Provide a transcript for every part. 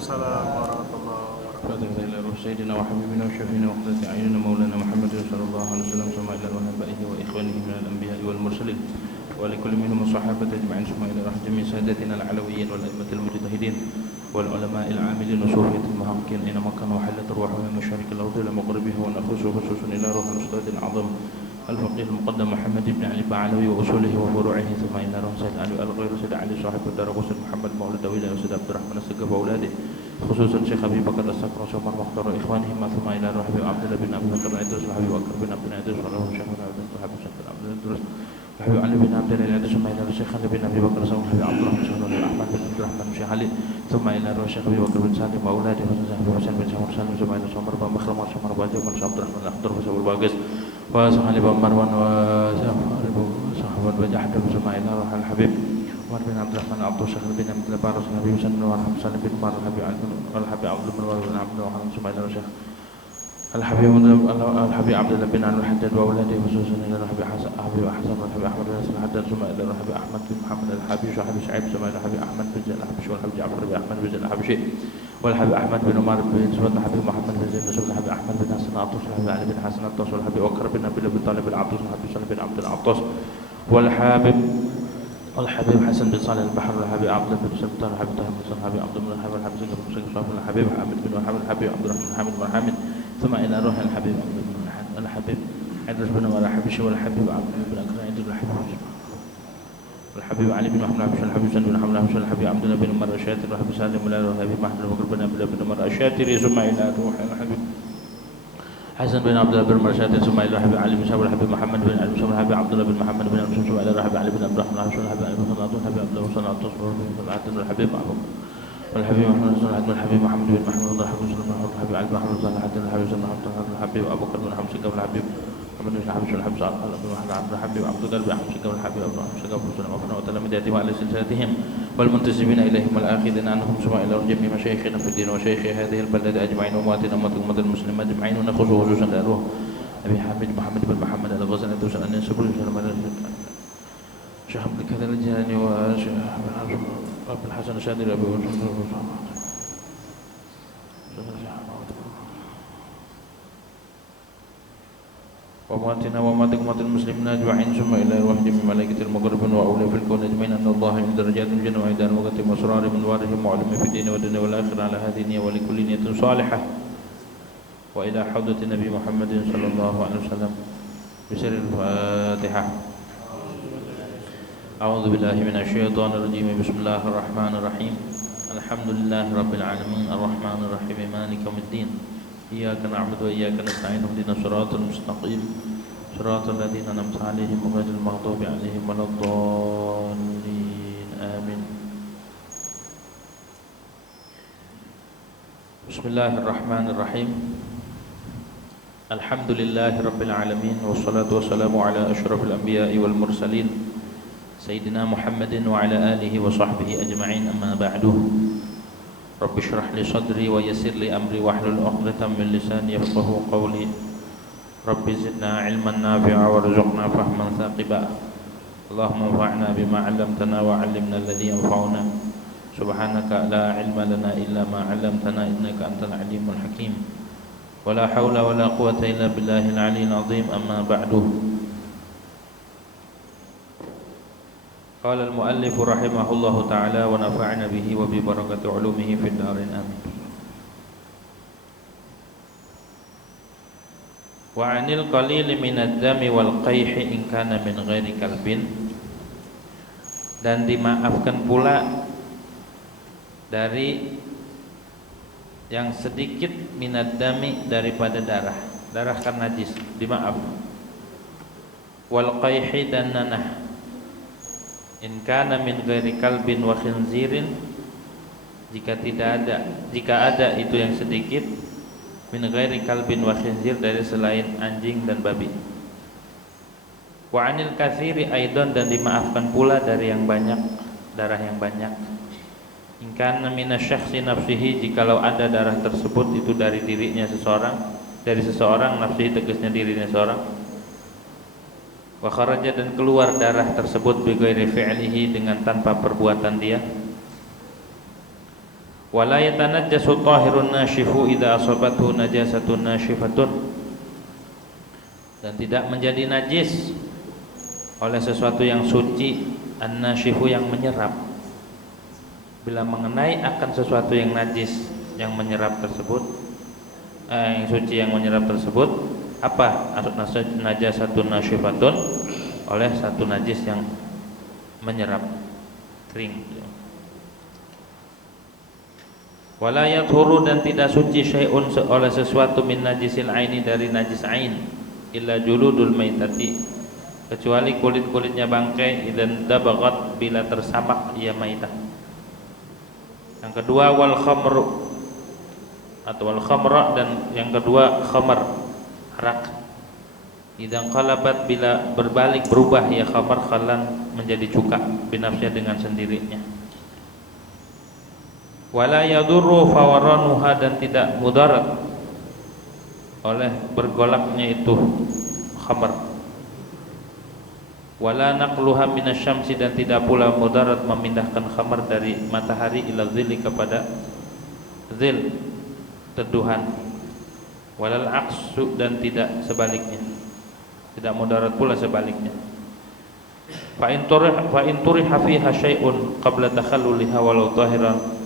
السلام ورحمة الله وبركاته. إلى روح سيدنا وحبيبنا وشفينا وقرة أعيننا مولانا محمد صلى الله عليه وسلم ثم إلى روح آبائه وإخوانه من الأنبياء والمرسلين ولكل منهم الصحابة أجمعين ثم إلى روح جميع سادتنا العلويين والأئمة المجتهدين والعلماء العاملين وصوفية المحققين أينما كانوا وحلت أرواحهم من مشارق الأرض إلى مغربها ونخص خصوصا إلى روح الأستاذ الأعظم الفقيه المقدم محمد بن علي بعلوي وأصوله وفروعه ثم إلى روح سيد علي الغير سيد علي صاحب الدار وسيد محمد مولد دويلة وسيد عبد الرحمن السقف وأولاده خصوصا شيخ أبي بكر السكر وشمر مختار إخوانهما ثم إلى روح عبد الله بن أبي بكر العدرس وحبيب بكر بن عبد العدرس وله شيخ بن عبد الله بن عبد العدرس وحبيب علي بن عبد الله العدرس ثم إلى شيخ علي بن أبي بكر وحبيب عبد الرحمن شيخ أحمد بن عبد الرحمن شيخ علي ثم إلى روح شيخ أبي بكر بن سالم وأولاده وشيخ حسين بن شمر سالم ثم إلى شمر بن مخرم وشمر باجر بن عبد الرحمن الأخضر وشمر الباقس وصحابة بن مروان وصحابة بن جحد ثم إلى روح الحبيب عمر بن عبد الرحمن عبد الشيخ بن عبد الله بن النبي صلى الله عليه وسلم بن عمر الحبيب عبد بن عمر بن عبد الله ثم إلى الشيخ الحبيب عبد الله بن علي الحداد وأولاده خصوصا إلى الحبيب حسن والحبيب أحمد بن حسن الحداد ثم إلى الحبيب أحمد بن محمد الحبيش وحبيب شعيب ثم إلى الحبيب أحمد بن زيد الحبيش والحبيب جعفر بن أحمد بن زيد الحبيشي والحبيب أحمد بن عمر بن سعود الحبيب محمد بن زيد نسب الحبيب أحمد بن حسن العطوس والحبيب علي بن حسن العطوس والحبيب بكر بن أبي طالب العطوس والحبيب صالح بن عبد العطوس والحبيب حسن بن صالح البحر والحبيب عبد الله بن سلطان والحبيب طاهر بن صالح الحبيب عبد الله بن الحبيب زيد بن سلطان والحبيب حامد بن محمد الحبيب عبد الرحمن حامد بن حامد ثم إلى روح الحبيب الحبيب عدرس بن عمر الحبيشي والحبيب عبد الله بن أكرم عند والحبيب علي بن محمد والحبيب سند بن حمد والحبيب عبد الله بن عمر الشاتري والحبيب سالم والحبيب محمد بن بكر بن عبد الله بن عمر الشاتري ثم إلى روح الحبيب حسن بن عبد الله بن عمر الشاتري ثم إلى الحبيب علي بن شهاب والحبيب محمد بن علي بن شهاب والحبيب عبد الله بن محمد بن علي ثم إلى الحبيب علي بن عبد الرحمن والحبيب علي بن صلى والحبيب عبد الله بن صلى والحبيب معه والحبيب محمد بن صلى والحبيب محمد بن محمد والحبيب صلى الله والحبيب علي بن محمد صلى والحبيب صلى الله والحبيب أبو بكر بن حمص والحبيب محمد بن حمص والحبيب صلى الله عليه الحبيب عبد الله بن حمص والحبيب أبو حمص وفنا وتلامذتهم على سلسلتهم والمنتسبين إليهم والآخذين عنهم ثم إلى جميع مشايخنا في الدين وشيخ هذه البلدة أجمعين وأمواتنا أمة المسلمين أجمعين ونخص خصوصا لأروح أبي حامد محمد بن محمد الغزالي دوسا أن ينسبوا شيخ عبد الكريم الجيلاني وشيخ أبو الحسن الشاذلي أبي وأمواتنا وأموات المسلمين أجمعين ثم إلى روح جميع ملائكة المقربين وأولياء في الكون أجمعين أن الله من درجات الجنة وعند الوقت وأسرار من وارث معلم في الدين والدنيا والآخرة على هذه النية ولكل نية صالحة وإلى حوضة النبي محمد صلى الله عليه وسلم بسر الفاتحة. أعوذ بالله من الشيطان الرجيم بسم الله الرحمن الرحيم الحمد لله رب العالمين الرحمن الرحيم مالك يوم الدين إياك نعبد وإياك نستعين اهدنا الصراط المستقيم صراط الذين أنعمت عليهم غير المغضوب عليهم ولا الضالين آمين. بسم الله الرحمن الرحيم الحمد لله رب العالمين والصلاة والسلام على أشرف الأنبياء والمرسلين سيدنا محمد وعلى آله وصحبه أجمعين أما بعد رب اشرح لي صدري ويسر لي أمري واحلل عقدة من لساني يفقهوا قولي رب زدنا علما نافعا وارزقنا فهما ثاقبا اللهم انفعنا بما علمتنا وعلمنا الذي ينفعنا سبحانك لا علم لنا إلا ما علمتنا إنك أنت العليم الحكيم ولا حول ولا قوة إلا بالله العلي العظيم أما بعد. قال المؤلف رحمه الله تعالى ونفعنا به وببركة علومه في الدارين آمين. وعن القليل من الدم والقيح إن كان من غير كلب dan dimaafkan pula dari yang sedikit minad dami daripada darah kan najis dimaaf wal qayhi dan nanah in kana min ghairi kalbin wa khinzirin jika ada itu yang sedikit min ghairi kalbin wa khinzir dari selain anjing dan babi. Wa anil katsiri aidan dan dimaafkan pula dari yang banyak darah yang banyak. In kana minasyakhsi nafsihi jikalau ada darah tersebut itu dari dirinya seseorang nafsihi tegasnya dirinya seorang. Wa kharaja dan keluar darah tersebut bi ghairi fi'lihi dengan tanpa perbuatan dia. Wala yatanajjasu tahirun nashifu idza asabathu najasatun nashifatun, dan tidak menjadi najis oleh sesuatu yang suci an-nashifu yang menyerap, bila mengenai akan sesuatu yang najis yang menyerap tersebut, yang suci yang menyerap tersebut, apa najasatun nashifatun, oleh satu najis yang menyerap kering. Wala yathuru, dan tidak suci syai'un oleh sesuatu min najisil aini, dari najis ain, illa juludul maitati, kecuali kulit-kulitnya bangkai, idan dabaghat, bila tersamak ia maitah. Yang kedua wal khamru, atau wal khamra, dan yang kedua khamar, arak, idan qalabat, bila berbalik berubah ya khamar, khalan, menjadi cuka, binafsnya, dengan sendirinya. Wala yadurru fawaranuha, dan tidak mudarat oleh bergolaknya itu khamar. Wala naqluha minasyamsi, dan tidak pula mudarat memindahkan khamar dari matahari ila dhilli, kepada dhil, teduhan. Walal aqsu, dan tidak sebaliknya, tidak mudarat pula sebaliknya. Fa in turiha fiha syai'un qabla takhalluliha walau tahiran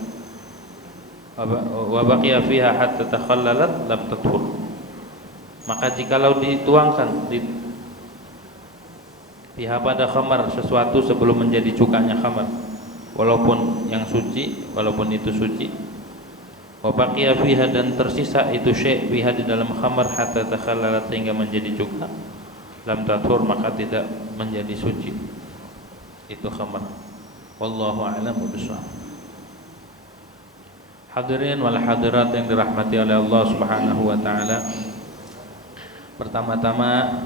wa baqiya fiha hatta takhallalat lam tathur, maka jikalau dituangkan fiha pada khamar sesuatu sebelum menjadi cukanya khamar, walaupun yang suci, walaupun itu suci, wa baqiya fiha, dan tersisa itu syai' fiha di dalam khamar, hatta takhallalat, sehingga menjadi cuka, lam tathur, maka tidak menjadi suci itu khamar. Wallahu a'lamu bishawab. Hadirin wal hadirat yang dirahmati oleh Allah Subhanahu wa taala. Pertama-tama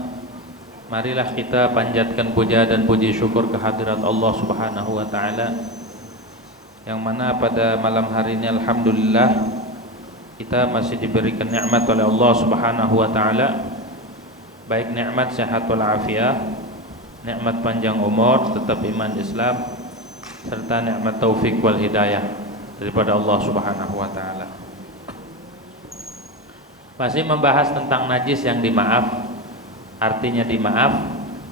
marilah kita panjatkan puja dan puji syukur kehadirat Allah Subhanahu wa taala, yang mana pada malam hari ini alhamdulillah kita masih diberikan nikmat oleh Allah Subhanahu wa taala, baik nikmat sehat wal afiah, nikmat panjang umur, tetap iman Islam, serta nikmat taufik wal hidayah daripada Allah Subhanahu wa taala. Masih membahas tentang najis yang dimaaf. Artinya dimaaf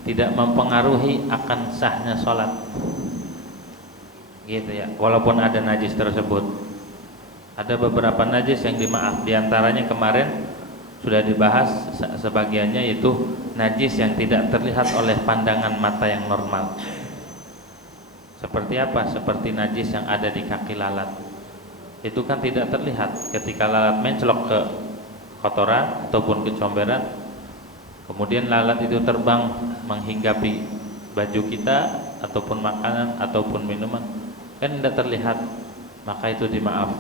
tidak mempengaruhi akan sahnya sholat, gitu ya. Walaupun ada najis tersebut, ada beberapa najis yang dimaaf. Di antaranya kemarin sudah dibahas sebagiannya, yaitu najis yang tidak terlihat oleh pandangan mata yang normal. Seperti apa? Seperti najis yang ada di kaki lalat. Itu kan tidak terlihat. Ketika lalat mencelok ke kotoran ataupun kecomberan, kemudian lalat itu terbang menghinggapi baju kita ataupun makanan ataupun minuman, kan tidak terlihat, maka itu dimaaf.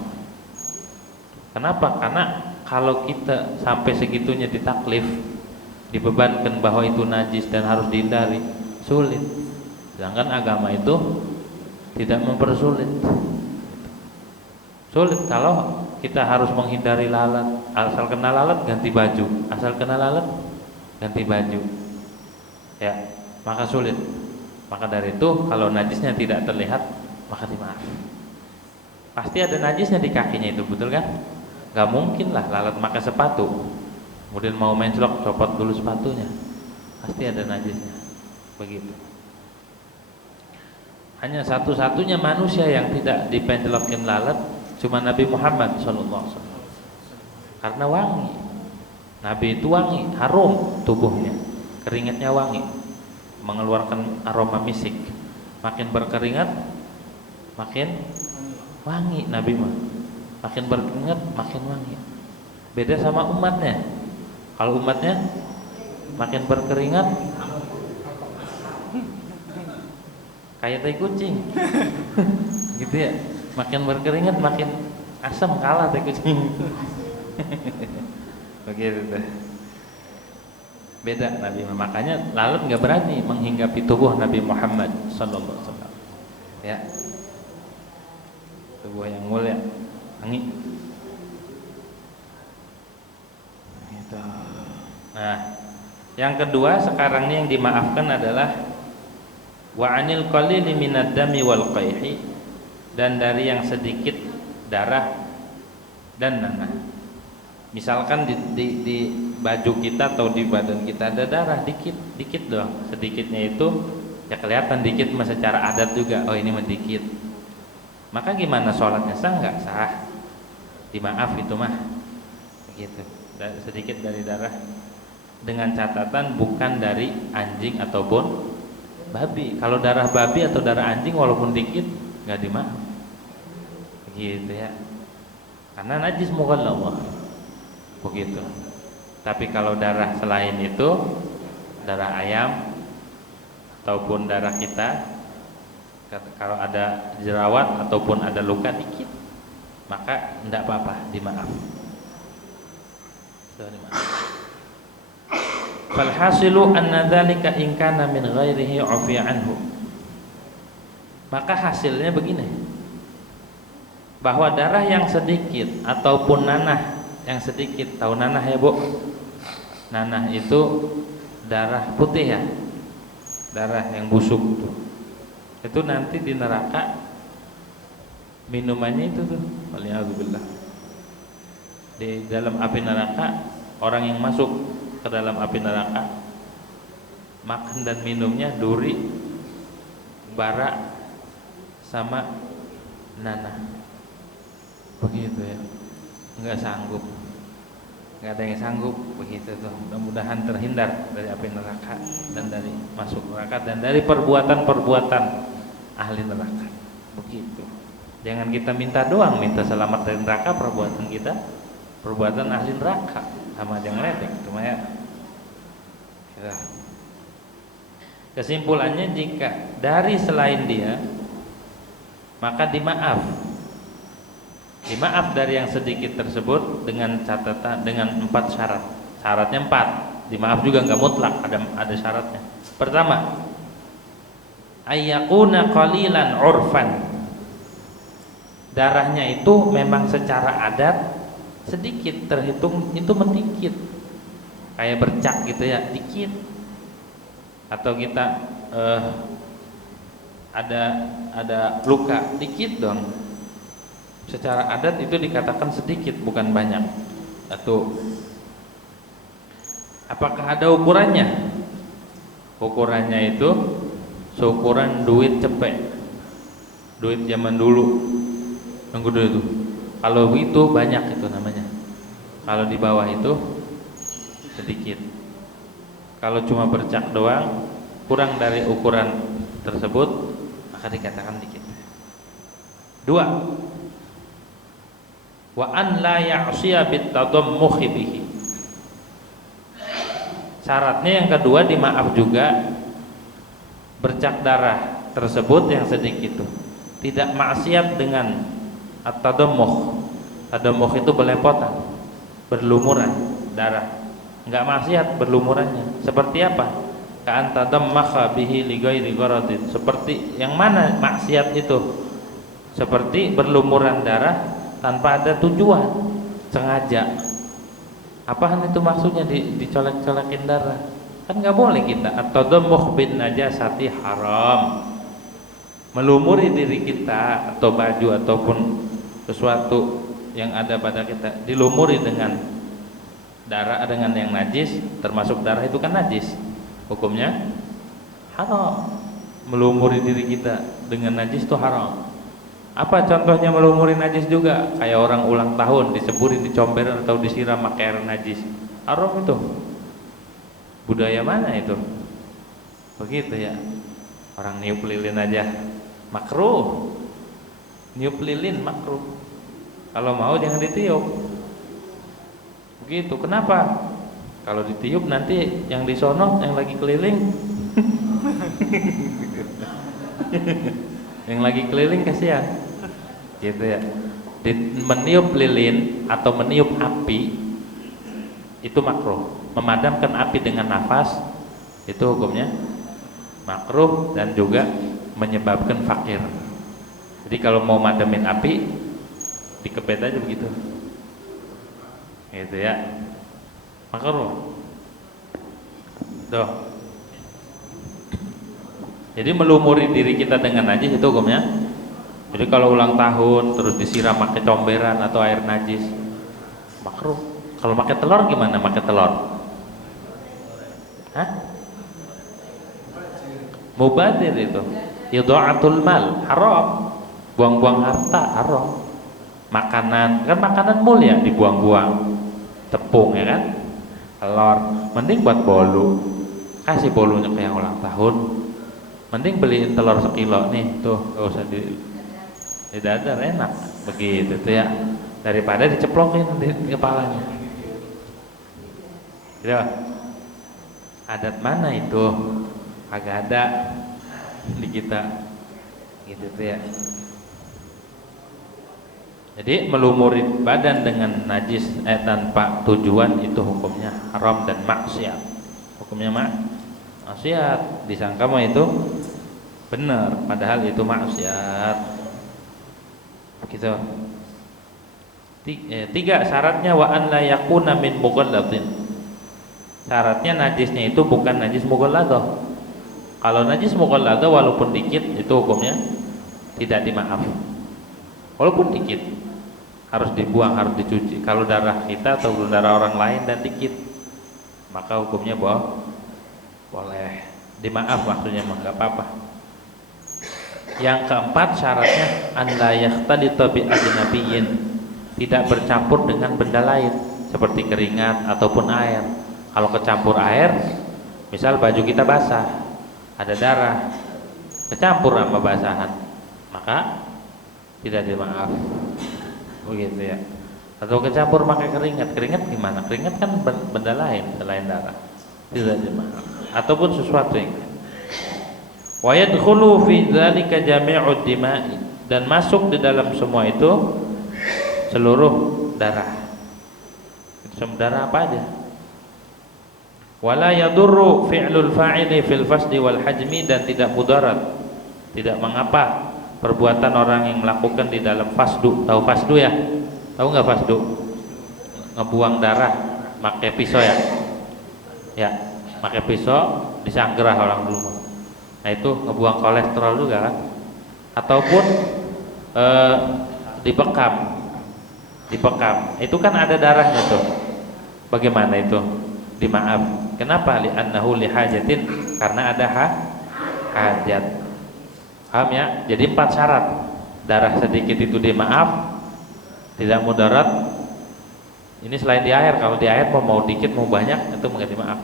Kenapa? Karena kalau kita sampai segitunya ditaklif, dibebankan bahwa itu najis dan harus dihindari, sulit. Sedangkan agama itu tidak mempersulit. Sulit kalau kita harus menghindari lalat. Asal kena lalat ganti baju, asal kena lalat ganti baju, ya, maka sulit. Maka dari itu kalau najisnya tidak terlihat, maka dimaaf. Pasti ada najisnya di kakinya itu, betul kan? Gak mungkin lah lalat pakai sepatu kemudian mau mencelok copot dulu sepatunya, pasti ada najisnya. Begitu. Hanya satu-satunya manusia yang tidak dipencelokin lalat cuma Nabi Muhammad SAW, karena wangi. Nabi itu wangi, harum tubuhnya, keringatnya wangi, mengeluarkan aroma misik. Makin berkeringat makin wangi Nabi mah, makin berkeringat makin wangi. Beda sama umatnya. Kalau umatnya makin berkeringat kayak tai kucing gitu ya, makin berkeringat makin asam, kalah tai kucing. Begitu deh. Beda Nabi, makanya lalat nggak berani menghinggapi tubuh Nabi Muhammad sallallahu alaihi wasallam. Ya. Tubuh yang mulia, wangi. Gitu. Nah, yang kedua sekarang ini yang dimaafkan adalah wa anil qalili minad dami wal qayhi, dan dari yang sedikit darah dan nanah. Misalkan di baju kita atau di badan kita ada darah dikit doang, sedikitnya itu ya kelihatan dikit, mah secara adat juga, oh ini sedikit. Maka gimana sholatnya, sah nggak? Sah, dimaaf itu mah, begitu. Sedikit dari darah, dengan catatan bukan dari anjing ataupun babi. Kalau darah babi atau darah anjing walaupun dikit nggak dimaaf, begitu ya, karena najis mughalladh, begitu. Tapi kalau darah selain itu, darah ayam ataupun darah kita, kalau ada jerawat ataupun ada luka dikit, maka tidak apa-apa, dimaaf. Falhasilu anna dzalika in kana min ghairihi ufiya anhu. Maka hasilnya begini, bahwa darah yang sedikit ataupun nanah yang sedikit, tahu nanah ya Bu? Nanah itu darah putih ya, darah yang busuk tuh. Itu nanti di neraka minumannya itu tuh, waliyadzubillah, di dalam api neraka. Orang yang masuk ke dalam api neraka makan dan minumnya duri, bara, sama nanah, begitu ya. Enggak sanggup, enggak ada yang sanggup, begitu tuh. Mudah-mudahan terhindar dari api neraka dan dari masuk neraka dan dari perbuatan-perbuatan ahli neraka, begitu. Jangan kita minta doang, minta selamat dari neraka, perbuatan kita perbuatan ahli neraka, sama aja ngeledek itu mah ya. Kesimpulannya, jika dari selain dia, maka dimaaf dari yang sedikit tersebut dengan catatan, dengan 4 syarat. Syaratnya 4. Dimaaf juga nggak mutlak, ada syaratnya. Pertama, ayyakuna qalilan urfan. Darahnya itu memang secara adat sedikit, terhitung itu sedikit, kayak bercak gitu ya, dikit. Atau kita ada luka dikit dong, secara adat itu dikatakan sedikit, bukan banyak. Atau apakah ada ukurannya? Ukurannya itu seukuran duit cepek, duit zaman dulu, nunggu dulu itu. Kalau itu banyak, itu namanya. Kalau di bawah itu sedikit. Kalau cuma bercak doang, kurang dari ukuran tersebut, maka dikatakan dikit. 2. Wa an la ya'siya bitadammuhi bihi. Syaratnya yang kedua, dimaaf juga bercak darah tersebut yang sedikit itu tidak maksiat dengan at-tadammuh. Tadammuh itu belepotan, berlumuran darah. Enggak maksiat berlumurannya. Seperti apa? Ka'an tadammakha bihi li ghairi gharadin. Seperti yang mana maksiat itu? Seperti berlumuran darah tanpa ada tujuan, sengaja. Apaan itu maksudnya dicolek-colekin darah? Kan enggak boleh kita. At-tadammuh bin najasati haram. Melumuri diri kita atau baju ataupun sesuatu yang ada pada kita dilumuri dengan darah, dengan yang najis, termasuk darah itu kan najis, hukumnya haram. Melumuri diri kita dengan najis itu haram. Apa contohnya melumuri najis juga? Kayak orang ulang tahun diceburin, dicomberin atau disiram pakai air najis, haram itu. Budaya mana itu? Begitu ya. Orang niup lilin aja makruh, niup lilin makruh. Kalau mau jangan ditiup. Begitu. Kenapa? Kalau ditiup nanti yang di sono yang lagi keliling yang lagi keliling kasihan. Gitu ya. Meniup lilin atau meniup api itu makruh. Memadamkan api dengan nafas itu hukumnya makruh dan juga menyebabkan fakir. Jadi kalau mau madamin api dikepet aja begitu, gitu ya, makruh. Tuh. Jadi melumuri diri kita dengan najis itu hukumnya Jadi kalau ulang tahun terus disiram pakai comberan atau air najis, makruh. Kalau pakai telur gimana? Pakai telur? Hah? Mubadir itu. Idha'atul mal, haram. Buang-buang harta, haram. Makanan, kan makanan mulia dibuang-buang. Tepung ya kan? Telur, mending buat bolu. Kasih bolunya ke yang ulang tahun. Mending beliin telur sekilo nih, tuh gak usah di dadar, enak begitu tuh ya, daripada diceplokin di kepalanya. Ya, adat mana itu? Agak ada di kita gitu tuh ya. Jadi melumuri badan dengan najis tanpa tujuan itu hukumnya haram dan maksiat. Hukumnya maksiat, disangka mah itu benar, padahal itu maksiat. Gitu. Tiga syaratnya wa an la yakuna min mughallatin. Syaratnya najisnya itu bukan najis mughalladah. Kalau najis mughalladah walaupun dikit itu hukumnya tidak dimaaf. Walaupun dikit harus dibuang, harus dicuci. Kalau darah kita atau darah orang lain dan dikit, maka hukumnya boleh dimaaf, maksudnya enggak apa-apa. Yang keempat syaratnya an la yakhtalita bi ajnabiyyin, tidak bercampur dengan benda lain seperti keringat ataupun air. Kalau kecampur air, misal baju kita basah, ada darah, kecampur sama basahan, maka tidak dimaaf. Begitu ya. Atau kecampur pakai keringat gimana? Keringat kan benda lain selain darah, tidak dimaaf. Ataupun sesuatu yang wa yadkhulu fi dzalika jami'ud dima'i, dan masuk di dalam semua itu seluruh darah. Semua darah apa aja. Wala yadurru fi'lul fa'ili fil fasdi wal hajmi, dan tidak mudarat, tidak mengapa perbuatan orang yang melakukan di dalam fasdu. Tahu fasdu ya? Tahu nggak fasdu? Ngebuang darah pakai pisau ya? Ya, pakai pisau disanggerah orang dulu. Nah itu ngebuang kolesterol juga kan? Ataupun dibekam. Itu kan ada darahnya tuh. Bagaimana itu? Dimaaf. Kenapa? Li'annahu lihajatin, karena ada hajat. Paham ya? Jadi 4 syarat. Darah sedikit itu dimaaf, tidak mudarat. Ini selain di air. Kalau di air mau dikit mau banyak itu enggak dimaaf.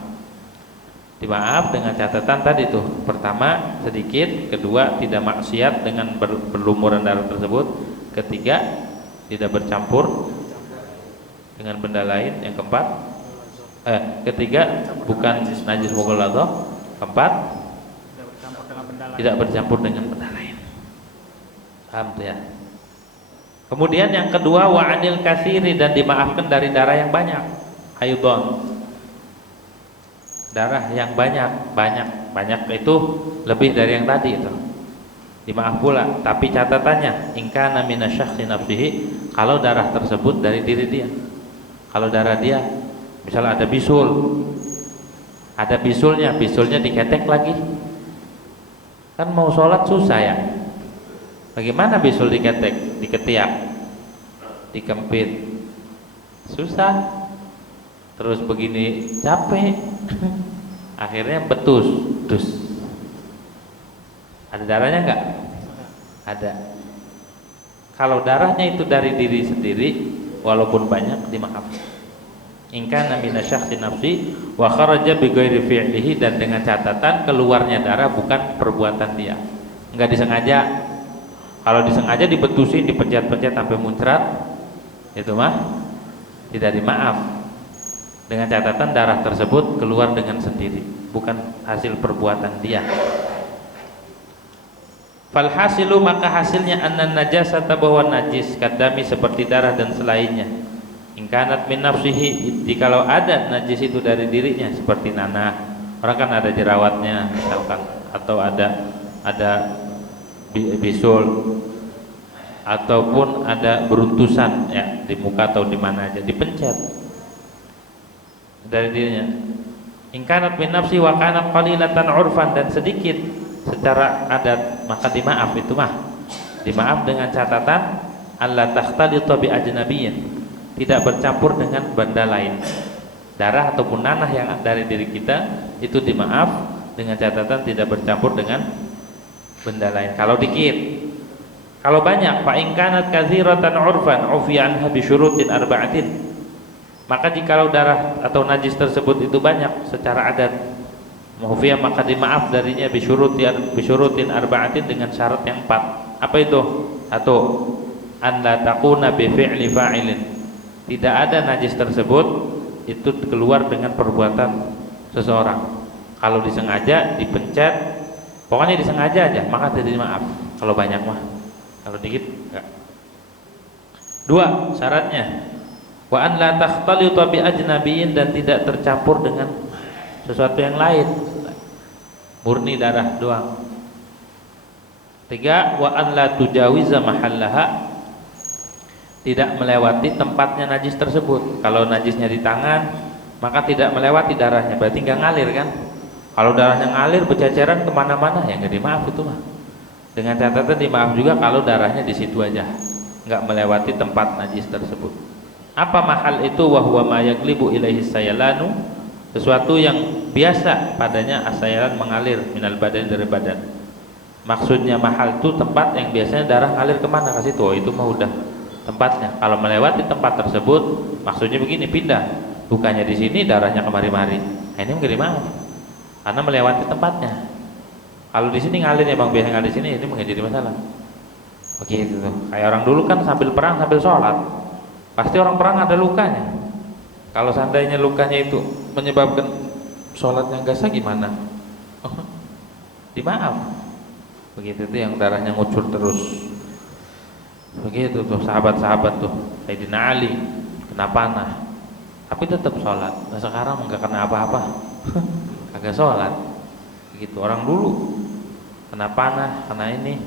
Dimaaf dengan catatan tadi tuh. Pertama sedikit, kedua tidak maksiat dengan berlumuran darah tersebut, ketiga tidak bercampur dengan benda lain, yang keempat ketiga bukan najis mughalladah, keempat tidak bercampur dengan benda lain. Paham tuh ya? Kemudian yang kedua wa anil katsiri, dan dimaafkan dari darah yang banyak. Haidon, darah yang banyak itu lebih dari yang tadi itu. Dimaaf pula, tapi catatannya in kana minasyakhsi nafsihi, kalau darah tersebut dari diri dia. Kalau darah dia misalnya ada bisul, ada bisulnya diketek lagi, kan mau sholat susah ya. Bagaimana bisul diketek, diketiak, dikempit, susah. Terus begini capek, akhirnya betus, dus. Ada darahnya enggak? Ada. Kalau darahnya itu dari diri sendiri, walaupun banyak, dimaafkan. In kana minasyakhsi nafsi wa kharaja bi ghairi fi'lihi, dan dengan catatan keluarnya darah bukan perbuatan dia, enggak disengaja. Kalau disengaja dibetusin, dipencet-pencet sampai muncrat, itu mah tidak dimaaf. Dengan catatan darah tersebut keluar dengan sendiri, bukan hasil perbuatan dia. Fal hasilu, maka hasilnya annan najasata, bahwa najis kadami seperti darah dan selainnya. In kanat min nafsihi, jikalau ada najis itu dari dirinya, seperti nanah, orang kan ada jerawatnya misalkan, atau ada bisul, ataupun ada beruntusan ya di muka atau di mana aja, dipencet dari dirinya. In kanat min nafsi wa kanat qalilatan urfan, dan sedikit secara adat, maka dimaaf itu mah. Dimaaf dengan catatan alla takhtalita bi ajnabiyyin, tidak bercampur dengan benda lain. Darah ataupun nanah yang dari diri kita itu dimaaf dengan catatan tidak bercampur dengan benda lain. Kalau dikit, kalau banyak, fa in kanat katsiratan urfan ufiya anha bi syurutin arba'atin, maka jikalau darah atau najis tersebut itu banyak secara adat, ufiya maka dimaaf darinya bi syurutin arba'atin dengan syarat yang 4. Apa itu? Satu, an la takuna bi fi'li fa'ilin, tidak ada najis tersebut itu keluar dengan perbuatan seseorang. Kalau disengaja, dipencet, pokoknya disengaja aja, maka tidak dimaaf. Kalau banyak mah, kalau dikit enggak. 2, syaratnya wa an la takhtalita bi ajnabiyyin, dan tidak tercampur dengan sesuatu yang lain, murni darah doang. 3, wa an la tujawiza mahallaha, tidak melewati tempatnya najis tersebut. Kalau najisnya di tangan, maka tidak melewati darahnya, berarti nggak ngalir kan. Kalau darahnya ngalir berceceran kemana-mana, ya nggak dimaaf itu mah. Dengan catatan dimaaf juga kalau darahnya di situ aja, nggak melewati tempat najis tersebut. Apa mahal itu? Wa huwa ma yaglibu ilaihi sayalanu, sesuatu yang biasa padanya asayalan mengalir minal badan, dari badan. Maksudnya mahal itu tempat yang biasanya darah ngalir kemana, ke situ. Oh, itu mah udah tempatnya. Kalau melewati tempat tersebut, maksudnya begini, pindah, lukanya di sini, darahnya kemari-mari, nah, ini nggak dimaaf karena melewati tempatnya. Kalau di sini ngalir ya bang, biasa ngalir di sini, ini nggak jadi masalah. Begitu tuh. Kayak orang dulu kan sambil perang sambil sholat, pasti orang perang ada lukanya. Kalau seandainya lukanya itu menyebabkan sholatnya nggak sah gimana? Oh, dimaaf. Begitu tuh yang darahnya ngucur terus. Begitu tuh sahabat-sahabat tuh, Sayyidina Ali kena panah tapi tetap sholat. Nah sekarang nggak kena apa-apa, agak sholat. Begitu orang dulu kena panah, kena ini,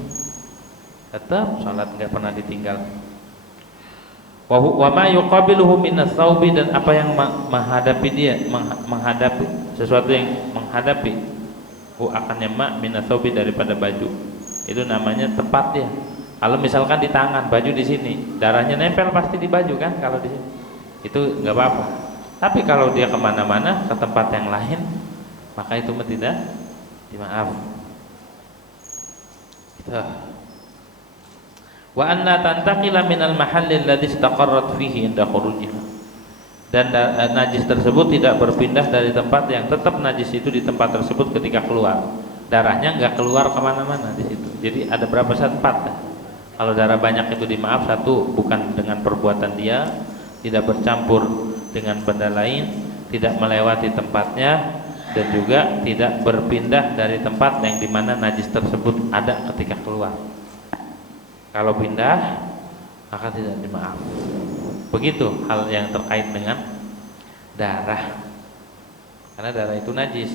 tetap sholat, nggak pernah ditinggal. Wa ma yuqabiluhu min ats-tsaubi, dan apa yang menghadapi dia, menghadapi sesuatu yang menghadapi akannya min ats-tsaubi, daripada baju. Itu namanya tempat dia. Kalau misalkan di tangan, baju di sini, darahnya nempel pasti di baju kan. Kalau di sini itu nggak apa-apa. Tapi kalau dia kemana-mana ke tempat yang lain, maka itu tidak dimaaf. Wa anna tantaqila minal mahalli alladhi istaqarrat fihi inda khurujiha, dan najis tersebut tidak berpindah dari tempat yang tetap najis itu di tempat tersebut ketika keluar. Darahnya nggak keluar kemana-mana di situ. Jadi ada berapa tempat? Kalau darah banyak itu dimaaf. 1, bukan dengan perbuatan dia, tidak bercampur dengan benda lain, tidak melewati tempatnya, dan juga tidak berpindah dari tempat yang dimana najis tersebut ada ketika keluar. Kalau pindah, maka tidak dimaaf. Begitu hal yang terkait dengan darah, karena darah itu najis.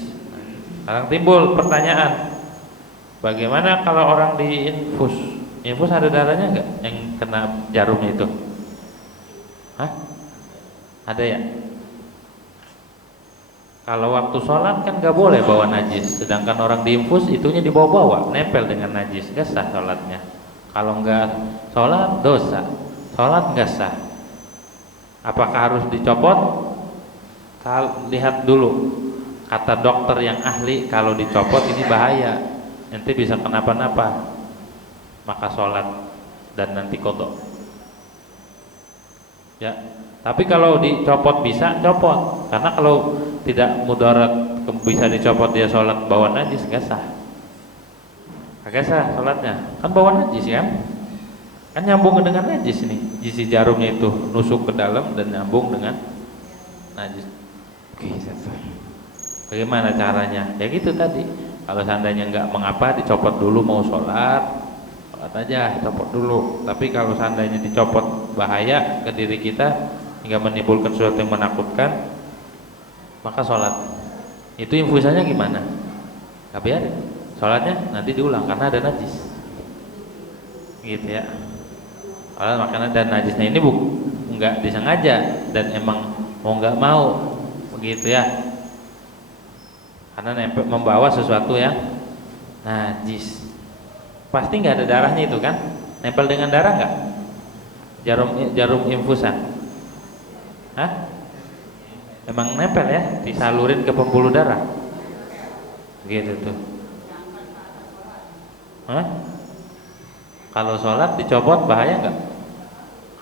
Sekarang timbul pertanyaan, bagaimana kalau orang diinfus? Infus ada darahnya enggak yang kena jarumnya itu? Hah? Ada ya? Kalau waktu sholat kan nggak boleh bawa najis, sedangkan orang diinfus itunya dibawa-bawa, nempel dengan najis, nggak sah sholatnya. Kalau nggak sholat dosa, sholat nggak sah. Apakah harus dicopot? Lihat dulu kata dokter yang ahli, kalau dicopot ini bahaya, nanti bisa kenapa-napa, maka sholat dan nanti qadha. Ya, tapi kalau dicopot bisa copot, karena kalau tidak mudarat bisa dicopot dia sholat bawa najis nggak sah. Nggak sah sholatnya, kan bawa najis ya, kan nyambung dengan najis nih, isi jarumnya itu nusuk ke dalam dan nyambung dengan najis. Oke, bagaimana caranya? Ya gitu tadi. Kalau seandainya nggak mengapa, dicopot dulu mau sholat aja, copot dulu. Tapi kalau seandainya dicopot bahaya ke diri kita hingga menimbulkan sesuatu yang menakutkan, maka sholat itu infusannya gimana? Nggak biarin, sholatnya nanti diulang karena ada najis, gitu ya. Kalau makanya dan najisnya ini nggak disengaja dan emang mau nggak mau, begitu ya. Karena membawa sesuatu yang najis, pasti nggak ada darahnya itu kan, Nempel dengan darah nggak? Jarum infusan? Hah? Emang nempel ya? Disalurin ke pembuluh darah? Gitu tuh. Hah? Kalau sholat dicopot bahaya nggak?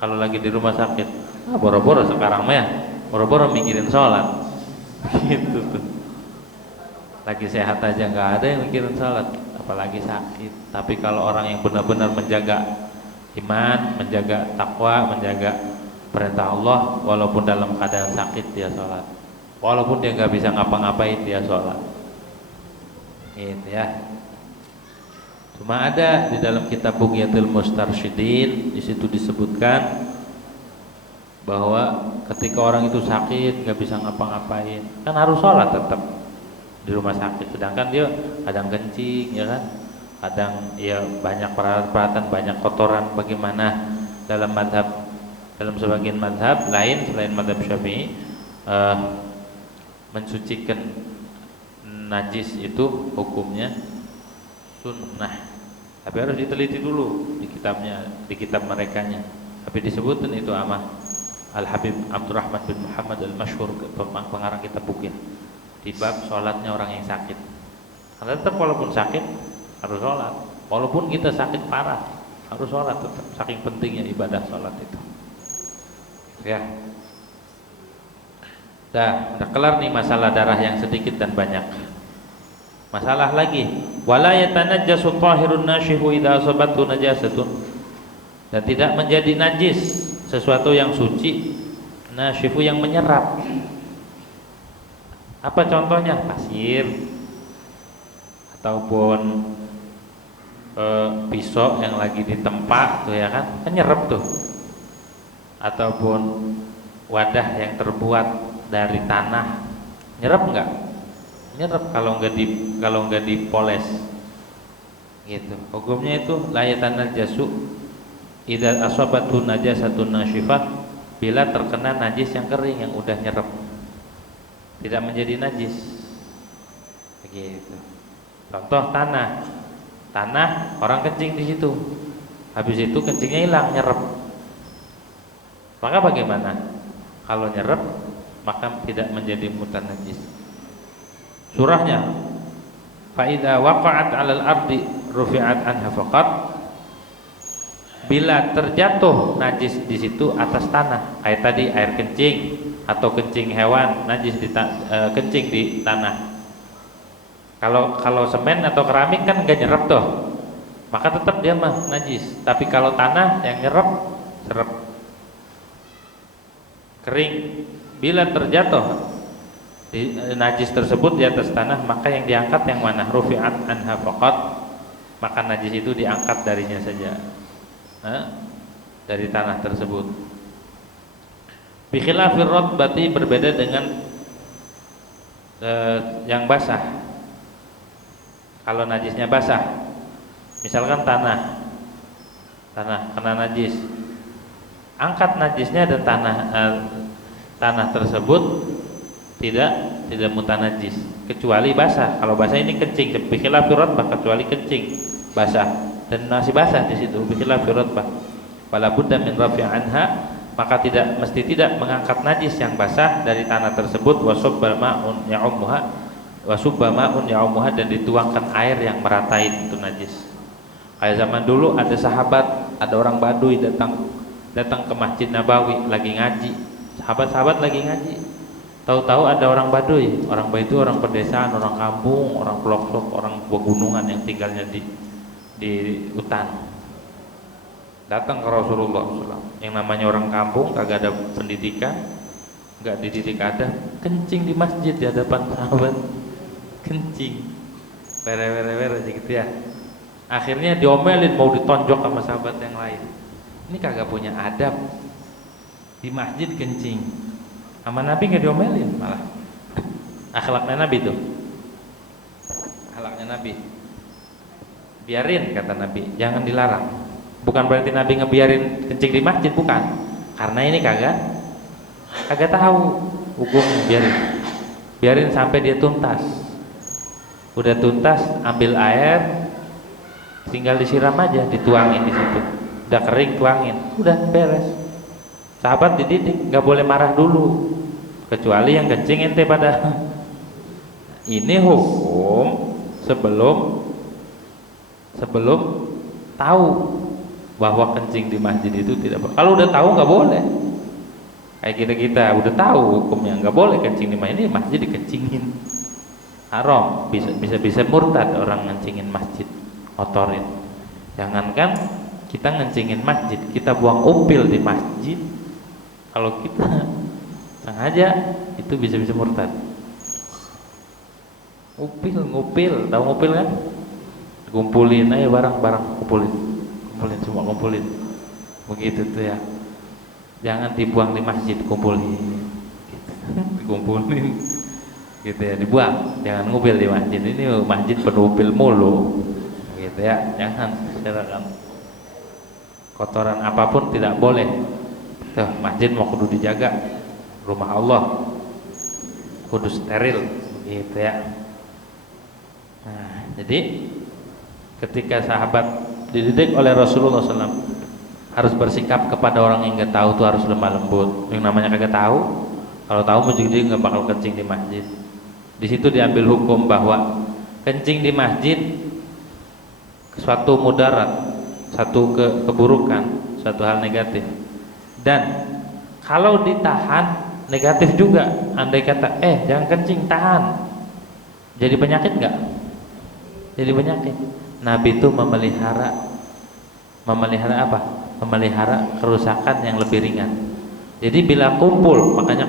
Kalau lagi di rumah sakit? Boro-boro sekarang mah ya, boro-boro mikirin sholat. Gitu tuh. Lagi sehat aja nggak ada yang mikirin sholat, apalagi sakit. Tapi kalau orang yang benar-benar menjaga iman, menjaga takwa, menjaga perintah Allah, walaupun dalam keadaan sakit dia sholat, walaupun dia nggak bisa ngapa-ngapain dia sholat. Gitu ya. Cuma ada di dalam kitab Bughyatul Mustarsyidin, di situ disebutkan bahwa ketika orang itu sakit nggak bisa ngapa-ngapain, kan harus sholat tetap di rumah sakit. Sedangkan dia kadang kencing, ya kan, kadang ya banyak peralatan, banyak kotoran. Bagaimana dalam sebagian madhab lain selain madhab Syafi'i, mensucikan najis itu hukumnya sunnah. Tapi harus diteliti dulu di kitabnya, di kitab merekanya. Tapi disebutkan itu sama Al-Habib Abdurrahman bin Muhammad Al-Masyhur, pengarang kitab Bughiyah, di bab sholatnya orang yang sakit. Karena tetap walaupun sakit harus sholat, walaupun kita sakit parah harus sholat tetap. Saking pentingnya ibadah sholat itu. Ya. Udah kelar nih masalah darah yang sedikit dan banyak. Masalah lagi, wala yatanajjasu tahirun nashihu idza asabathu najasatun, dan tidak menjadi najis sesuatu yang suci nashifu yang menyerap. Apa contohnya? Pasir ataupun pisau yang lagi ditempa tuh, ya kan nyerap tuh. Ataupun wadah yang terbuat dari tanah, nyerap enggak? Nyerap kalau nggak dipoles. Gitu. Hukumnya itu la yatanajjasu idza asabathu najasatun nasyifah, bila terkena najis yang kering yang udah nyerap, tidak menjadi najis. Begitu. Contoh tanah orang kencing di situ, habis itu kencingnya hilang, nyerap. Maka bagaimana? Kalau nyerap maka tidak menjadi mutanajis. Surahnya, fa idza waqa'at 'alal ardi rufi'at anha faqat, bila terjatuh najis di situ atas tanah, kayak tadi air kencing atau kencing hewan najis kencing di tanah. Kalau semen atau keramik kan enggak nyerap tuh, maka tetap dia mah najis. Tapi kalau tanah yang nyerap, serap kering, bila terjatuh najis tersebut di atas tanah, maka yang diangkat yang mana? Rufi'at anha faqat, maka najis itu diangkat darinya saja, dari tanah tersebut. Bi khilafir ratbati, berbeda dengan yang basah. Kalau najisnya basah, misalkan tanah kena najis, angkat najisnya, dan tanah tersebut tidak mutanajis kecuali basah. Kalau basah ini kencing, bikhilafir ratbah, kecuali kencing basah dan masih basah di situ, bikhilafir ratbah fala budda min rafi' anha, maka mesti tidak mengangkat najis yang basah dari tanah tersebut. Wasubba ma'un ya'ummuha, dan dituangkan air yang meratain itu najis. Kayak zaman dulu ada sahabat, ada orang Baduy datang ke Masjid Nabawi lagi ngaji. Sahabat-sahabat lagi ngaji, tahu-tahu ada orang Baduy. Orang Baduy itu orang pedesaan, orang kampung, orang pelosok, orang pegunungan yang tinggalnya di hutan. Datang ke Rasulullah SAW. Yang namanya orang kampung, kagak ada pendidikan, nggak dididik ada, kencing di masjid di hadapan sahabat, kencing, were gitu ya. Akhirnya diomelin, mau ditonjok sama sahabat yang lain. Ini kagak punya adab, di masjid kencing. Sama Nabi nggak diomelin, malah akhlaknya Nabi tuh, akhlaknya Nabi. Biarin, kata Nabi, jangan dilarang. Bukan berarti Nabi ngebiarin kencing di masjid, bukan. Karena ini kagak tahu hukumnya, biarin sampai dia tuntas. Udah tuntas, ambil air, tinggal disiram aja, dituangin di situ. udah kering tuangin, udah beres. Sahabat dididik nggak boleh marah dulu, kecuali yang kencing ente pada. Ini hukum sebelum tahu bahwa kencing di masjid itu tidak boleh. Kalau udah tahu nggak boleh. Kayak kita udah tahu hukumnya nggak boleh kencing di masjid dikencingin, haram, bisa murtad orang ngencingin masjid, kotorin. Jangankan kita ngencingin masjid, kita buang upil di masjid, kalau kita sengaja itu bisa murtad. Ngupil, tahu ngupil kan? Kumpulin aja barang-barang, kumpulin semua, begitu tuh ya. Jangan dibuang di masjid, kumpulin gitu. Dikumpulin gitu ya, dibuang, jangan ngupil di masjid. Ini masjid penuh upil mulu gitu ya, jangan. Silakan, kotoran apapun tidak boleh. Tuh, masjid mau kudu dijaga, rumah Allah kudu steril gitu ya. Nah, jadi ketika sahabat dididik oleh Rasulullah SAW harus bersikap kepada orang yang nggak tahu tuh harus lemah lembut. Yang namanya kagak tahu, kalau tahu mungkin dia nggak bakal kencing di masjid. Di situ diambil hukum bahwa kencing di masjid suatu mudarat, satu keburukan, suatu hal negatif. Dan kalau ditahan negatif juga. Andai kata jangan kencing, tahan, jadi penyakit nggak? Jadi penyakit. Nabi itu memelihara apa? Memelihara kerusakan yang lebih ringan. Jadi bila kumpul, makanya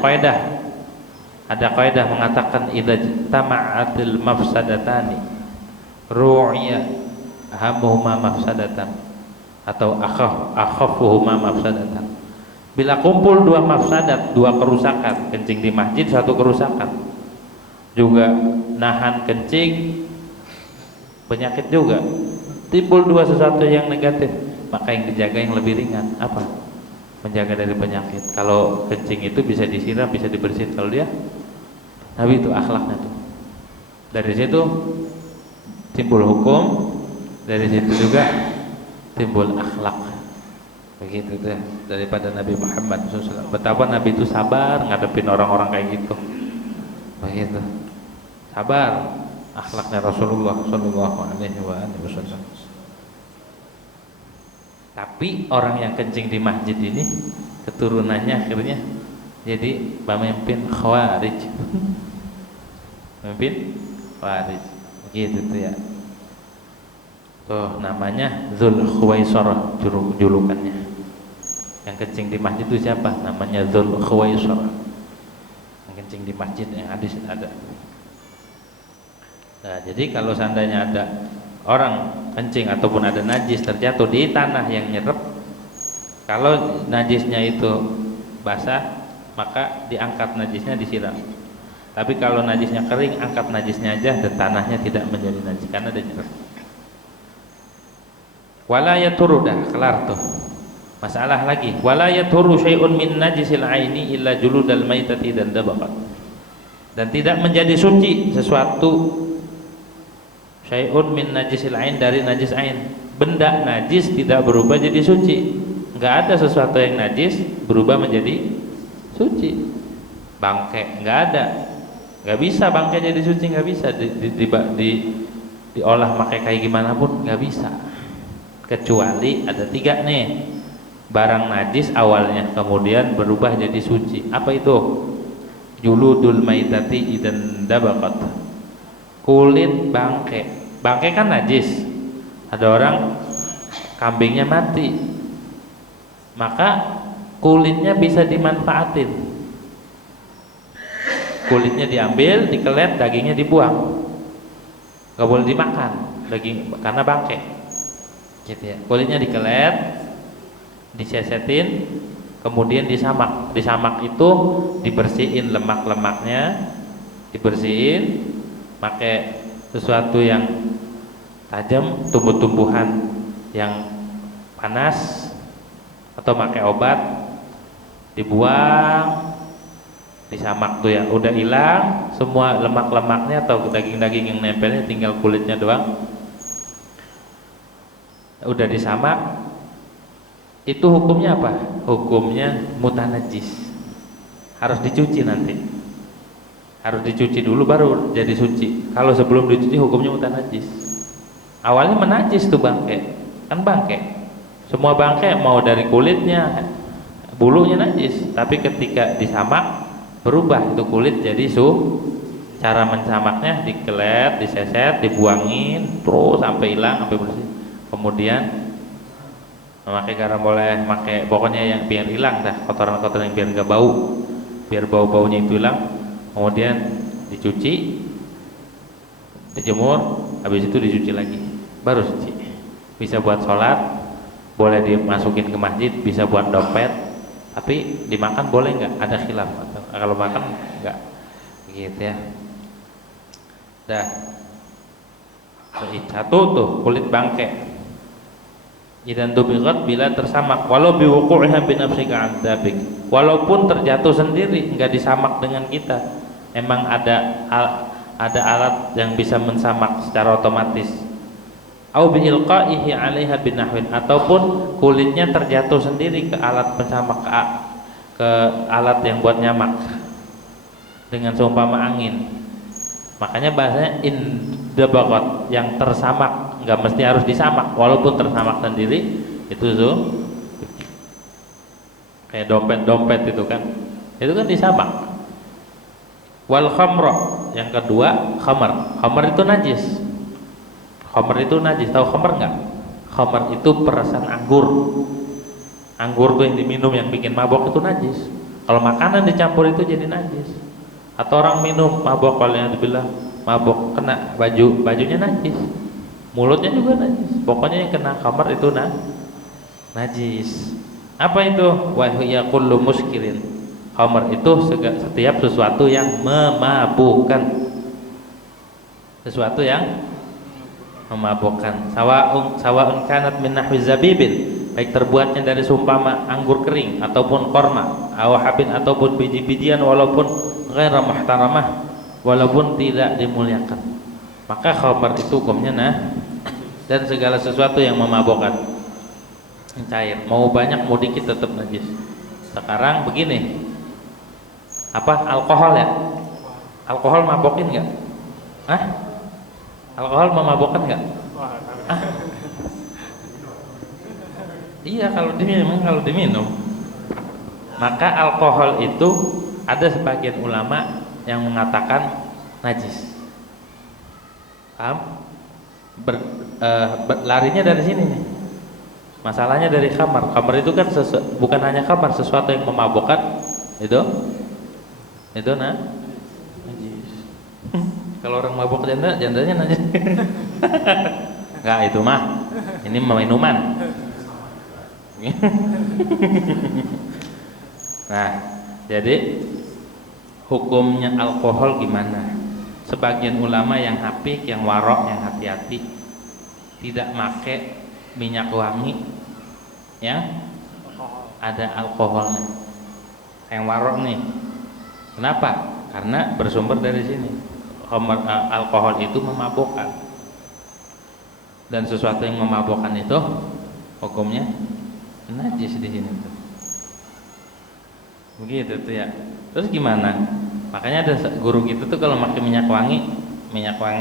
ada kaidah mengatakan idza tama'atil mafsadatani ru'ya hamuhuma mafsadatan atau akhafuhuma mafsadatan. Bila kumpul dua mafsadat, dua kerusakan, kencing di masjid satu kerusakan, juga nahan kencing penyakit juga, timbul dua sesuatu yang negatif, maka yang dijaga yang lebih ringan apa? Menjaga dari penyakit. Kalau kencing itu bisa disiram, bisa dibersihin. Kalau dia Nabi itu akhlaknya tuh. Dari situ timbul hukum, dari situ juga timbul akhlak. Begitu tuh ya, daripada Nabi Muhammad SAW. Betapa Nabi itu sabar ngadepin orang-orang kayak gitu. Begitu. Sabar akhlaknya Rasulullah SAW. Tapi orang yang kencing di masjid ini keturunannya akhirnya jadi pemimpin khawarij. Pemimpin khawarij. Begitu tuh ya. Tuh namanya Dzul Khuwaisarah julukannya. Yang kencing di masjid itu siapa? Namanya Dzul Khuwaisarah. Yang kencing di masjid yang hadis ada. Nah, jadi kalau seandainya ada orang kencing ataupun ada najis terjatuh di tanah yang nyerep, kalau najisnya itu basah, maka diangkat najisnya, disiram. Tapi kalau najisnya kering, angkat najisnya aja dan tanahnya tidak menjadi najis karena ada nyerep. Wala yaturu, dah kelar tuh. Masalah lagi, wala yaturu syai'un min najisil aini illa juludal maitati dan dabaqat. Dan tidak menjadi suci sesuatu syai'un min najisil ain, dari najis ain. Benda najis tidak berubah jadi suci. Enggak ada sesuatu yang najis berubah menjadi suci. Bangkai enggak ada. Enggak bisa bangkai jadi suci, enggak bisa diolah pakai kayak gimana pun enggak bisa. Kecuali ada 3 nih. Barang najis awalnya kemudian berubah jadi suci. Apa itu? Juludul maitati idan dabaqat. Kulit bangkai. Bangkai kan najis. Ada orang kambingnya mati, maka kulitnya bisa dimanfaatin. Kulitnya diambil, dikelet, dagingnya dibuang. Gak boleh dimakan daging karena bangkai. Gitu ya. Kulitnya dikelet, disesetin, kemudian disamak. Disamak itu dibersihin lemak-lemaknya, dibersihin, pakai sesuatu yang tajam, tumbuh-tumbuhan yang panas, atau pakai obat, dibuang, disamak tuh ya, udah hilang semua lemak-lemaknya atau daging-daging yang nempelnya, tinggal kulitnya doang. Udah disamak, itu hukumnya apa? Hukumnya mutanajis, harus dicuci nanti, harus dicuci dulu baru jadi suci. Kalau sebelum dicuci hukumnya mutanajis. Awalnya menajis tuh bangke, kan bangke, semua bangke mau dari kulitnya, bulunya najis, tapi ketika disamak berubah itu kulit jadi cara mensamaknya dikelet, diseset, dibuangin terus sampai hilang, sampai bersih. Kemudian memakai garam boleh, pakai pokoknya yang biar hilang dah kotoran-kotoran, yang biar nggak bau, biar bau-baunya itu hilang. Kemudian dicuci, dijemur, habis itu dicuci lagi, baru suci. Bisa buat sholat, boleh dimasukin ke masjid, bisa buat dompet, tapi dimakan boleh nggak? Ada khilaf. Kalau makan nggak, gitu ya. Dah, satu tuh kulit bangke. Idan tubiqat bila tersamak, walau biwuqu'iha binafsika 'adzabik, walaupun terjatuh sendiri, enggak disamak dengan kita. Emang ada alat yang bisa mensamak secara otomatis. Au biilqa'ihi 'alaiha binahwin, ataupun kulitnya terjatuh sendiri ke alat pensamak, ke alat yang buat nyamak dengan seumpama angin. Makanya bahasanya indabaqat, yang tersamak, nggak mesti harus disamak, walaupun tersamak sendiri itu kayak dompet itu kan disamak. Wal khamra, yang kedua khamar itu najis. Khamar itu najis, tahu khamar nggak? Khamar itu perasan anggur tuh yang diminum yang bikin mabok itu najis. Kalau makanan dicampur itu jadi najis. Atau orang minum mabok, kalau yang dibilang mabok kena bajunya najis, mulutnya juga najis, pokoknya yang kena khamar itu najis. Apa itu? Wa hiya kullu muskirin. Khamar itu setiap sesuatu yang memabukkan, sesuatu yang memabukkan. Sawa'un kanat min nahwi zabibin, baik terbuatnya dari seumpama anggur kering ataupun korma, awahabin ataupun biji-bijian, walaupun ghaira muhtaramah, walaupun tidak dimuliakan, maka khamar itu hukumnya dan segala sesuatu yang memabukkan, cair, mau banyak mau dikit tetap najis. Sekarang begini, alkohol ya, alkohol mabokin nggak? Alkohol memabukkan nggak? Iya, kalau diminum, maka alkohol itu ada sebagian ulama yang mengatakan najis. Paham? Larinya dari sini nih. Masalahnya dari khamar. Khamar itu kan bukan hanya khamar, sesuatu yang memabukkan itu najis. Kalau orang mabuk jandanya najis. Enggak, itu mah. Ini minuman. Nah, jadi hukumnya alkohol gimana? Sebagian ulama yang hafik, yang warok, yang hati-hati, tidak make minyak wangi yang ada alkoholnya. Yang warok nih, kenapa? Karena bersumber dari sini. Alkohol itu memabukkan, dan sesuatu yang memabukkan itu hukumnya najis di sini tuh. Begitu tuh ya. Terus gimana? Makanya ada guru gitu tuh kalau pakai minyak wangi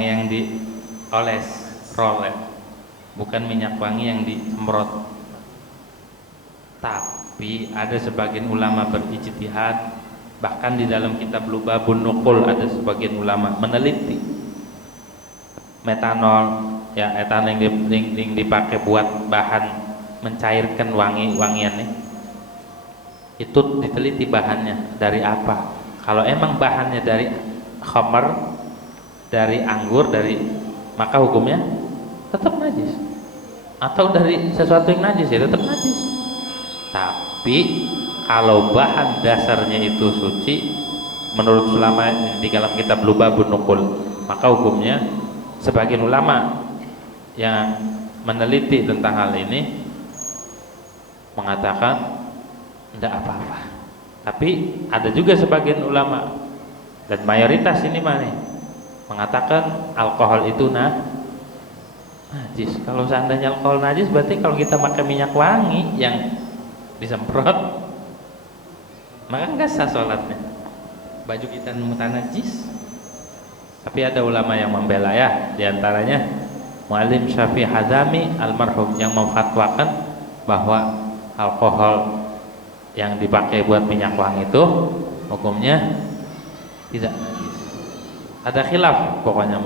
yang dioles, rolet, bukan minyak wangi yang disemprot. Tapi ada sebagian ulama berijtihad, bahkan di dalam kitab Lubabun Nuqul ada sebagian ulama meneliti metanol, ya etanol yang dipakai buat bahan mencairkan wangiannya, itu diteliti bahannya dari apa. Kalau emang bahannya dari khamar, dari anggur, maka hukumnya tetap najis. Atau dari sesuatu yang najis ya tetap najis. Tapi kalau bahan dasarnya itu suci, menurut ulama di dalam kitab Lubabun Nuqul, maka hukumnya sebagian ulama yang meneliti tentang hal ini mengatakan tidak apa-apa. Tapi ada juga sebagian ulama, dan mayoritas ini mengatakan alkohol itu najis. Kalau seandainya alkohol najis, berarti kalau kita pakai minyak wangi yang disemprot, maka nggak sah sholatnya. Baju kita mutanajis. Tapi ada ulama yang membela ya, diantaranya Muallim Syafi'i Hazami almarhum yang memfatwakan bahwa alkohol yang dipakai buat minyak wangi itu hukumnya tidak najis. Ada khilaf pokoknya.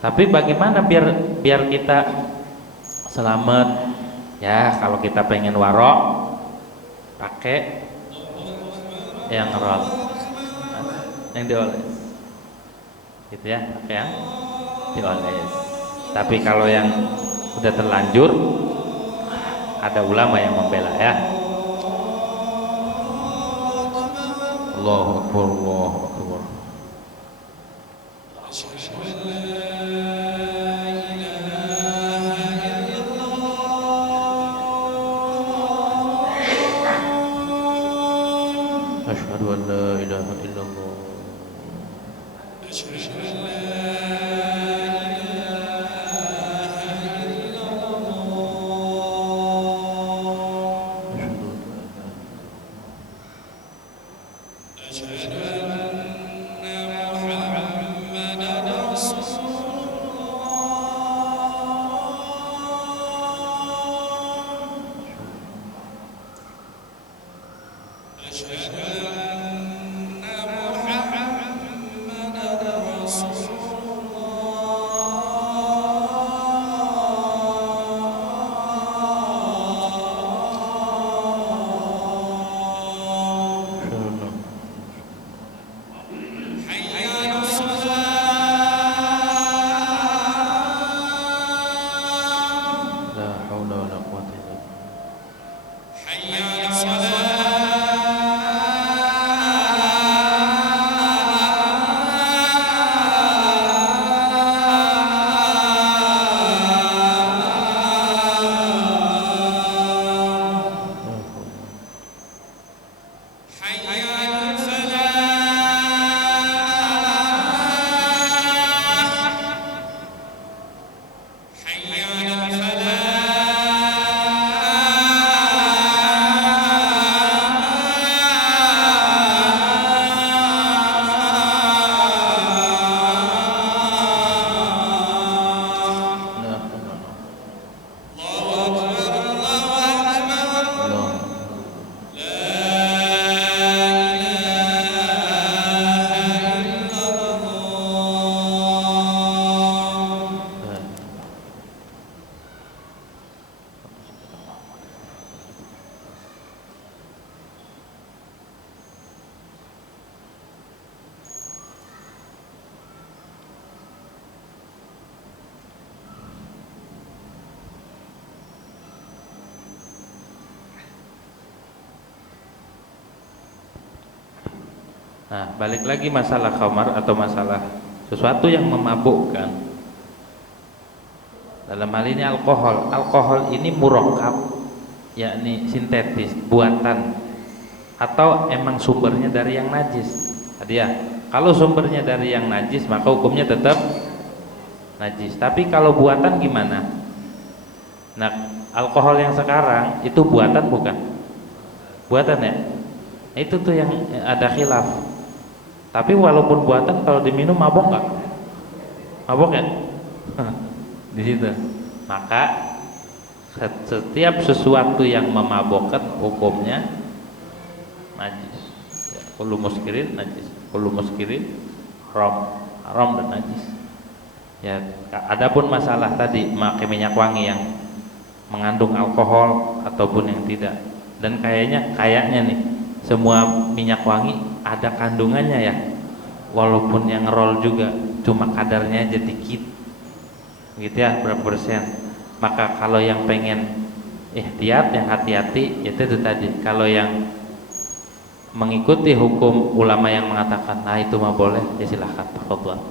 Tapi bagaimana biar kita selamat ya, kalau kita pengen warok pakai yang roll, yang dioles gitu ya, pakai yang dioles. Tapi kalau yang udah terlanjur, ada ulama yang membela ya. Allahu Akbar, Allahu Akbar. Asyhadu an la ilaha illallah. Nah, balik lagi masalah khamar atau masalah sesuatu yang memabukkan. Dalam hal ini alkohol. Alkohol ini murakkab, yakni sintetis, buatan, atau emang sumbernya dari yang najis. Tadi ya, kalau sumbernya dari yang najis maka hukumnya tetap najis. Tapi kalau buatan gimana? Nah, alkohol yang sekarang itu buatan bukan? Buatan ya? Itu tuh yang ada khilaf. Tapi walaupun buatan, kalau diminum mabok nggak? Mabok ya? Di situ. Maka setiap sesuatu yang memabokkan hukumnya najis. Ya, kullu muskirin najis, kullu muskirin haram dan najis. Ya, adapun masalah tadi pakai minyak wangi yang mengandung alkohol ataupun yang tidak. Dan kayaknya nih semua minyak wangi ada kandungannya ya, walaupun yang roll juga cuma kadarnya aja dikit gitu ya, berapa persen. Maka kalau yang pengen ihtiyat, yang hati-hati, itu tadi. Kalau yang mengikuti hukum ulama yang mengatakan nah itu mah boleh, ya silahkan, tafadhol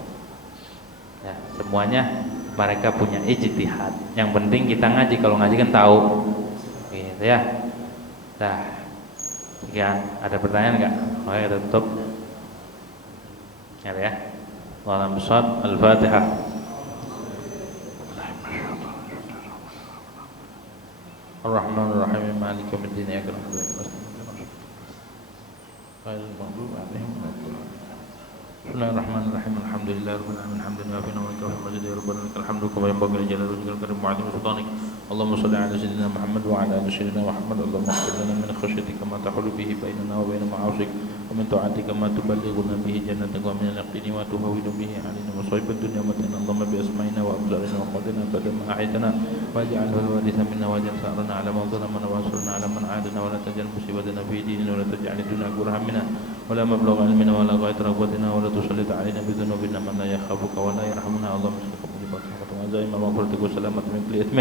ya. Semuanya mereka punya ijtihad. Yang penting kita ngaji, kalau ngaji kan tahu gitu ya. Nah, sekian. Ada pertanyaan nggak? Oke, kita tutup. Ya. Wallahu a'lam. Al-Fatihah. Ar-Rahmanir Rahim. Maliki مالك يوم الدين إياك نعبد وإياك نستعين غير المغضوب عليهم ولا الضالين. بسم الله الرحمن الرحيم الحمد لله رب العالمين حمدا يوافي ويكافئ مجيد يا ربنا لك الحمد كما ينبغي لجلال وجهك الكريم وعظيم سلطانك. اللهم صل على سيدنا محمد وعلى ال سيدنا محمد. اللهم اغفر لنا من خشيتك ما تحول به بيننا وبين معاصيك ومن طاعتك ما تبلغنا به جنتك ومن اليقين ما تهون به علينا مصائب الدنيا ومتعنا اللهم بأسمائنا وأبصارنا وقوتنا أبدا ما أحييتنا واجعله الوارث منا واجعل ثأرنا على من ظلمنا وانصرنا على من عادنا ولا تجعل مصيبتنا في ديننا ولا تجعل الدنيا أكبر همنا ولا مبلغ علمنا ولا غاية رغبتنا ولا تسلط علينا بذنوبنا من لا يخافك ولا يرحمنا. اللهم اسلك موجبات رحمتك وعزائم مغفرتك والسلامة من كل إثم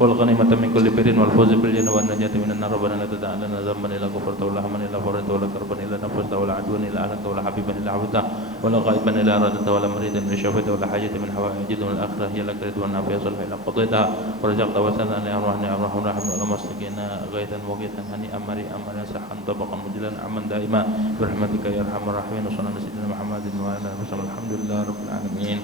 والغنيمة من كل بر والفوز بالجنة والنجاة من النار. ربنا لا تدع لنا ذنبا إلا غفرته ولا هما إلا فرجته ولا كربا إلا نفسته ولا عدوا إلا أهلكته ولا حبيبا إلا عبدته ولا غائبا إلا أرادته ولا مريدا إلا شفيته ولا حاجة من حوائج الدنيا والآخرة هي لك رضواننا فيها صلح إلا قضيتها ورزقت وسلنا لأرواحنا أرواحنا رحمنا اللهم اسقنا غيثا مغيثا هنيئا مريئا مريئا طبقا مجلا عما دائما برحمتك يا أرحم الراحمين. وصلى على سيدنا محمد وعلى آله وصحبه الحمد لله رب العالمين.